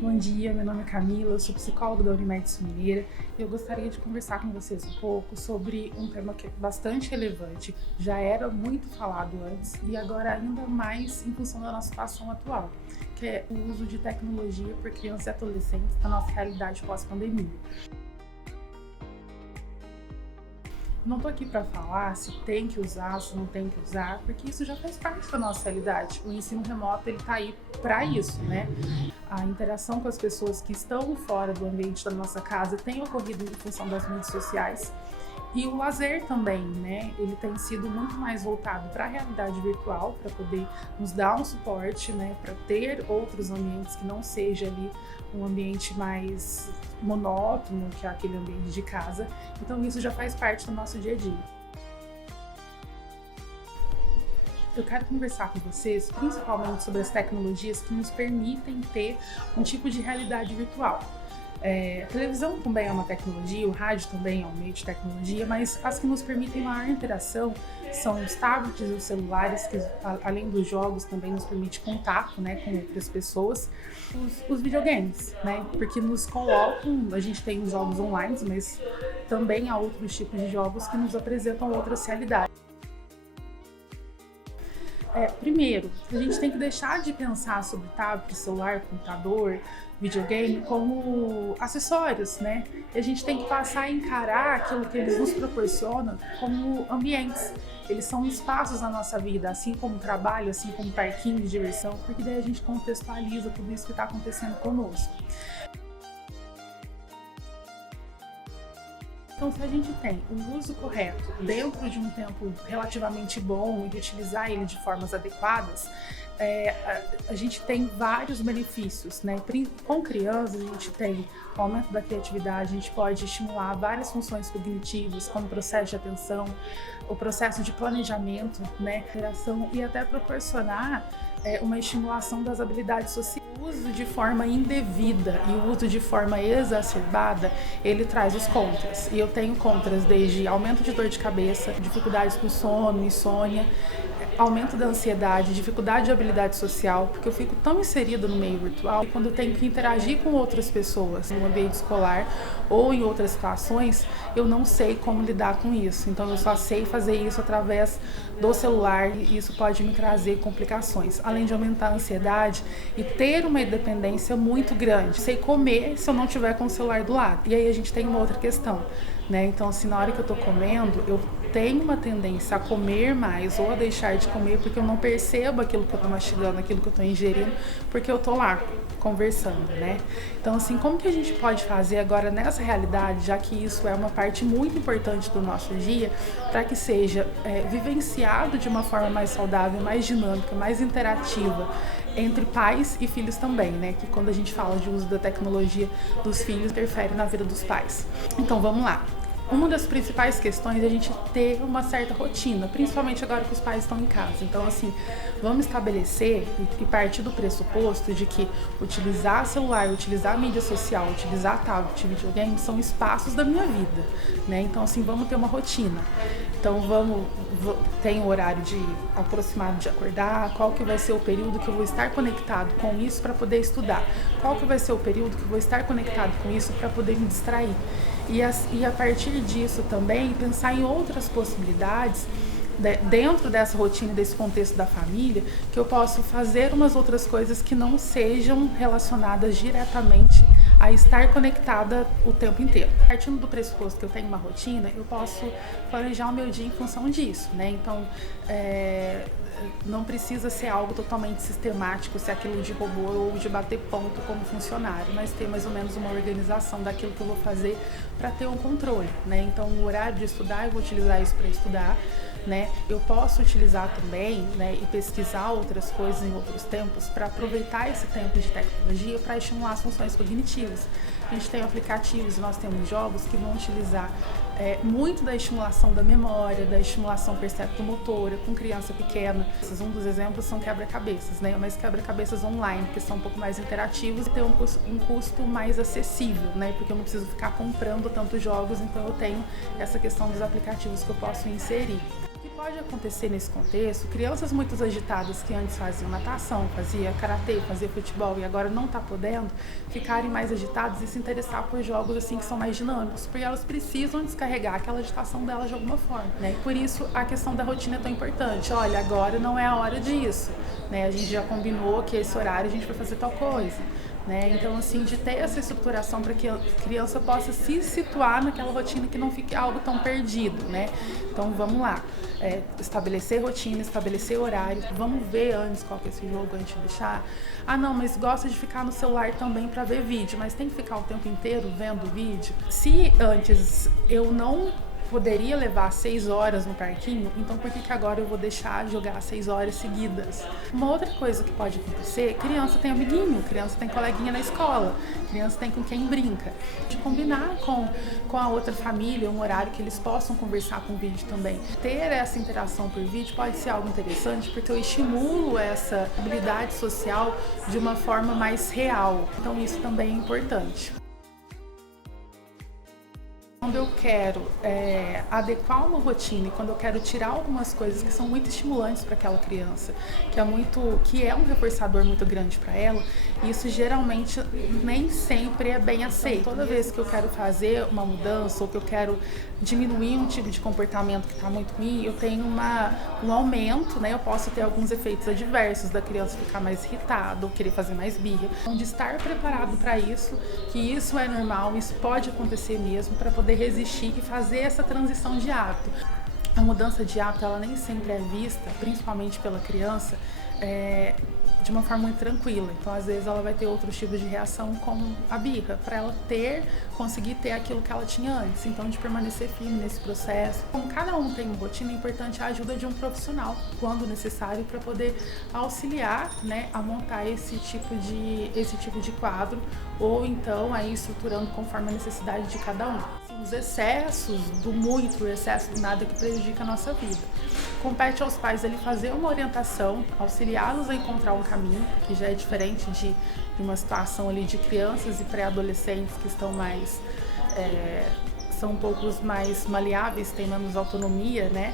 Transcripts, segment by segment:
Bom dia, meu nome é Camila, eu sou psicóloga da Unimed Mineira e eu gostaria de conversar com vocês um pouco sobre um tema que é bastante relevante, já era muito falado antes e agora ainda mais em função da nossa situação atual, que é o uso de tecnologia por crianças e adolescentes na nossa realidade pós-pandemia. Não estou aqui para falar se tem que usar, se não tem que usar, porque isso já faz parte da nossa realidade. O ensino remoto ele está aí para isso, né? A interação com as pessoas que estão fora do ambiente da nossa casa tem ocorrido em função das mídias sociais. E o lazer também, né? Ele tem sido muito mais voltado para a realidade virtual, para poder nos dar um suporte, né? Para ter outros ambientes que não seja ali um ambiente mais monótono, que é aquele ambiente de casa. Então isso já faz parte do nosso dia a dia. Eu quero conversar com vocês principalmente sobre as tecnologias que nos permitem ter um tipo de realidade virtual. A televisão também é uma tecnologia, o rádio também é um meio de tecnologia, mas as que nos permitem maior interação são os tablets e os celulares, que além dos jogos também nos permite contato, né, com outras pessoas. Os videogames, né, porque nos colocam, a gente tem os jogos online, mas também há outros tipos de jogos que nos apresentam outras realidades. Primeiro, a gente tem que deixar de pensar sobre tablet, celular, computador, videogame como acessórios, né? E a gente tem que passar a encarar aquilo que eles nos proporcionam como ambientes. Eles são espaços na nossa vida, assim como o trabalho, assim como parquinho de diversão, porque daí a gente contextualiza tudo isso que está acontecendo conosco. Então, se a gente tem um uso correto dentro de um tempo relativamente bom e de utilizar ele de formas adequadas, a gente tem vários benefícios, né? Com crianças, a gente tem o aumento da criatividade, a gente pode estimular várias funções cognitivas, como o processo de atenção, o processo de planejamento, né? Interação e até proporcionar uma estimulação das habilidades sociais. O uso de forma indevida e o uso de forma exacerbada, ele traz os contras. E eu tenho contras desde aumento de dor de cabeça, dificuldades com sono, insônia, aumento da ansiedade, dificuldade de habilidade social, porque eu fico tão inserida no meio virtual e quando eu tenho que interagir com outras pessoas no ambiente escolar ou em outras situações, eu não sei como lidar com isso. Então eu só sei fazer isso através do celular e isso pode me trazer complicações, além de aumentar a ansiedade e ter uma dependência muito grande. Sei comer se eu não tiver com o celular do lado. E aí a gente tem uma outra questão, né? Então, assim, na hora que eu tô comendo, eu tenho uma tendência a comer mais ou a deixar de comer porque eu não percebo aquilo que eu tô mastigando, aquilo que eu tô ingerindo, porque eu tô lá conversando, né? Então, assim, como que a gente pode fazer agora nessa realidade, já que isso é uma parte muito importante do nosso dia, para que seja vivenciado de uma forma mais saudável, mais dinâmica, mais interativa entre pais e filhos também, né? Que quando a gente fala de uso da tecnologia dos filhos, interfere na vida dos pais. Então, vamos lá. Uma das principais questões é a gente ter uma certa rotina, principalmente agora que os pais estão em casa. Então, assim, vamos estabelecer e partir do pressuposto de que utilizar celular, utilizar mídia social, utilizar tablet, videogame são espaços da minha vida, né? Então, assim, vamos ter uma rotina. Então, tem um horário aproximado de acordar, qual que vai ser o período que eu vou estar conectado com isso para poder estudar, qual que vai ser o período que eu vou estar conectado com isso para poder me distrair. E a partir disso também pensar em outras possibilidades dentro dessa rotina, desse contexto da família, que eu posso fazer umas outras coisas que não sejam relacionadas diretamente a estar conectada o tempo inteiro. Partindo do pressuposto que eu tenho uma rotina, eu posso planejar o meu dia em função disso, né? Então, não precisa ser algo totalmente sistemático, ser aquilo de robô ou de bater ponto como funcionário, mas ter mais ou menos uma organização daquilo que eu vou fazer para ter um controle, né? Então, o horário de estudar, eu vou utilizar isso para estudar, né? Eu posso utilizar também, né, e pesquisar outras coisas em outros tempos para aproveitar esse tempo de tecnologia para estimular as funções cognitivas. A gente tem aplicativos, nós temos jogos que vão utilizar muito da estimulação da memória, da estimulação perceptomotora com criança pequena. Um dos exemplos são quebra-cabeças, né? Mas quebra-cabeças online, que são um pouco mais interativos e tem um custo mais acessível, né? Porque eu não preciso ficar comprando tantos jogos, então eu tenho essa questão dos aplicativos que eu posso inserir. O que Pode acontecer nesse contexto, crianças muito agitadas que antes faziam natação, fazia karatê, fazia futebol e agora não está podendo, ficarem mais agitadas e se interessar por jogos assim que são mais dinâmicos, porque elas precisam descarregar aquela agitação delas de alguma forma, né? Por isso a questão da rotina é tão importante. Olha, agora não é a hora disso, né? A gente já combinou que esse horário a gente vai fazer tal coisa. Né? Então, assim, de ter essa estruturação para que a criança possa se situar naquela rotina que não fique algo tão perdido, né? Então, vamos lá, estabelecer rotina, estabelecer horário, vamos ver antes qual que é esse jogo antes de deixar. Ah, não, mas gosta de ficar no celular também para ver vídeo, mas tem que ficar o tempo inteiro vendo vídeo? Se antes eu não poderia levar 6 horas no parquinho, então por que agora eu vou deixar jogar 6 horas seguidas? Uma outra coisa que pode acontecer, criança tem amiguinho, criança tem coleguinha na escola, criança tem com quem brinca. De combinar com a outra família um horário que eles possam conversar com vídeo também. Ter essa interação por vídeo pode ser algo interessante porque eu estimulo essa habilidade social de uma forma mais real. Então isso também é importante. Quando eu quero adequar uma rotina e quando eu quero tirar algumas coisas que são muito estimulantes para aquela criança, que é um reforçador muito grande para ela, isso geralmente nem sempre é bem aceito. Toda vez que eu quero fazer uma mudança ou que eu quero diminuir um tipo de comportamento que está muito ruim, eu tenho um aumento, né? Eu posso ter alguns efeitos adversos da criança ficar mais irritada ou querer fazer mais birra. Então, de estar preparado para isso, que isso é normal, isso pode acontecer mesmo, para poder resistir e fazer essa transição de hábito. A mudança de hábito, ela nem sempre é vista, principalmente pela criança, de uma forma muito tranquila. Então, às vezes, ela vai ter outros tipos de reação, como a birra, para ela conseguir ter aquilo que ela tinha antes. Então, de permanecer firme nesse processo. Como cada um tem uma rotina, é importante a ajuda de um profissional, quando necessário, para poder auxiliar, né, a montar esse tipo de quadro, ou então aí estruturando conforme a necessidade de cada um. Os excessos do muito, o excesso do nada que prejudica a nossa vida. Compete aos pais ali fazer uma orientação, auxiliá-los a encontrar um caminho, que já é diferente de uma situação ali de crianças e pré-adolescentes que estão são um pouco mais maleáveis, têm menos autonomia, né?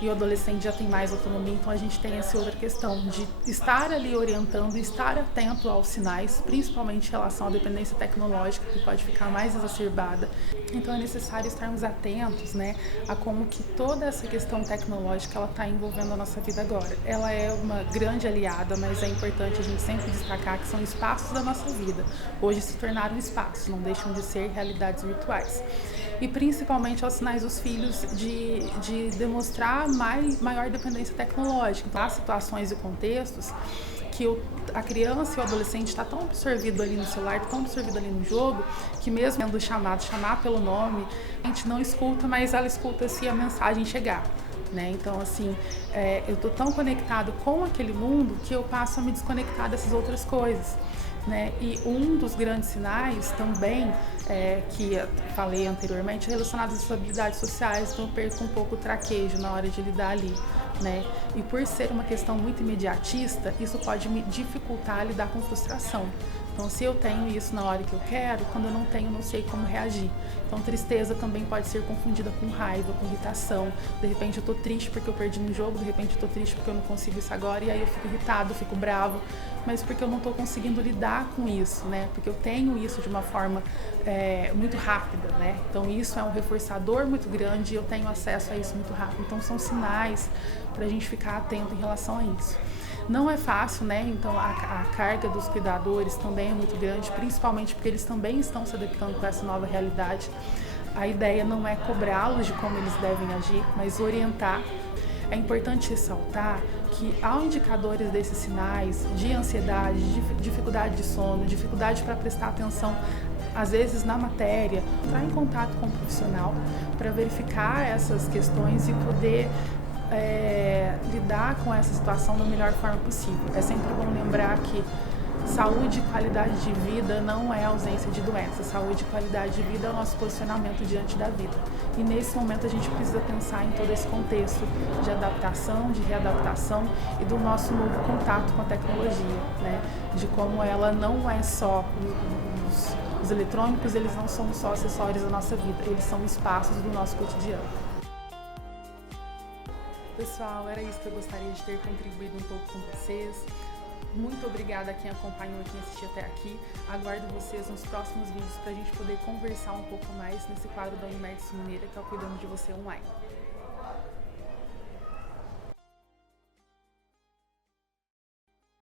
E o adolescente já tem mais autonomia, então a gente tem essa outra questão de estar ali orientando, estar atento aos sinais, principalmente em relação à dependência tecnológica, que pode ficar mais exacerbada. Então é necessário estarmos atentos, né, a como que toda essa questão tecnológica ela está envolvendo a nossa vida agora. Ela é uma grande aliada, mas é importante a gente sempre destacar que são espaços da nossa vida. Hoje se tornaram espaços, não deixam de ser realidades virtuais. E principalmente aos sinais dos filhos de demonstrar maior dependência tecnológica. Então, há situações e contextos que a criança e o adolescente está tão absorvido ali no celular, tão absorvido ali no jogo, que mesmo sendo chamar pelo nome, a gente não escuta, mas ela escuta se a mensagem chegar. Né? Então, assim, eu estou tão conectado com aquele mundo que eu passo a me desconectar dessas outras coisas. Né? E um dos grandes sinais também, que eu falei anteriormente, é relacionado às habilidades sociais, então eu perco um pouco o traquejo na hora de lidar ali. Né? E por ser uma questão muito imediatista, isso pode me dificultar lidar com frustração. Então, se eu tenho isso na hora que eu quero, quando eu não tenho, eu não sei como reagir. Então, tristeza também pode ser confundida com raiva, com irritação. De repente, eu tô triste porque eu perdi no jogo, de repente, eu tô triste porque eu não consigo isso agora, e aí eu fico irritado, fico bravo, mas porque eu não tô conseguindo lidar com isso, né? Porque eu tenho isso de uma forma muito rápida, né? Então, isso é um reforçador muito grande e eu tenho acesso a isso muito rápido. Então, são sinais pra gente ficar atento em relação a isso. Não é fácil, né? Então a carga dos cuidadores também é muito grande, principalmente porque eles também estão se adaptando com essa nova realidade. A ideia não é cobrá-los de como eles devem agir, mas orientar. É importante ressaltar que há indicadores desses sinais de ansiedade, de dificuldade de sono, dificuldade para prestar atenção, às vezes na matéria, entrar em contato com um profissional para verificar essas questões e poder lidar com essa situação da melhor forma possível. É sempre bom lembrar que saúde e qualidade de vida não é ausência de doença. Saúde e qualidade de vida é o nosso posicionamento diante da vida. E nesse momento a gente precisa pensar em todo esse contexto de adaptação, de readaptação e do nosso novo contato com a tecnologia, né? De como ela não é só os eletrônicos, eles não são só acessórios da nossa vida, eles são espaços do nosso cotidiano. pessoal, era isso que eu gostaria de ter contribuído um pouco com vocês. Muito obrigada a quem acompanhou e quem assistiu até aqui. Aguardo vocês nos próximos vídeos para a gente poder conversar um pouco mais nesse quadro da Unimed Mineira, que é o Cuidando de Você Online.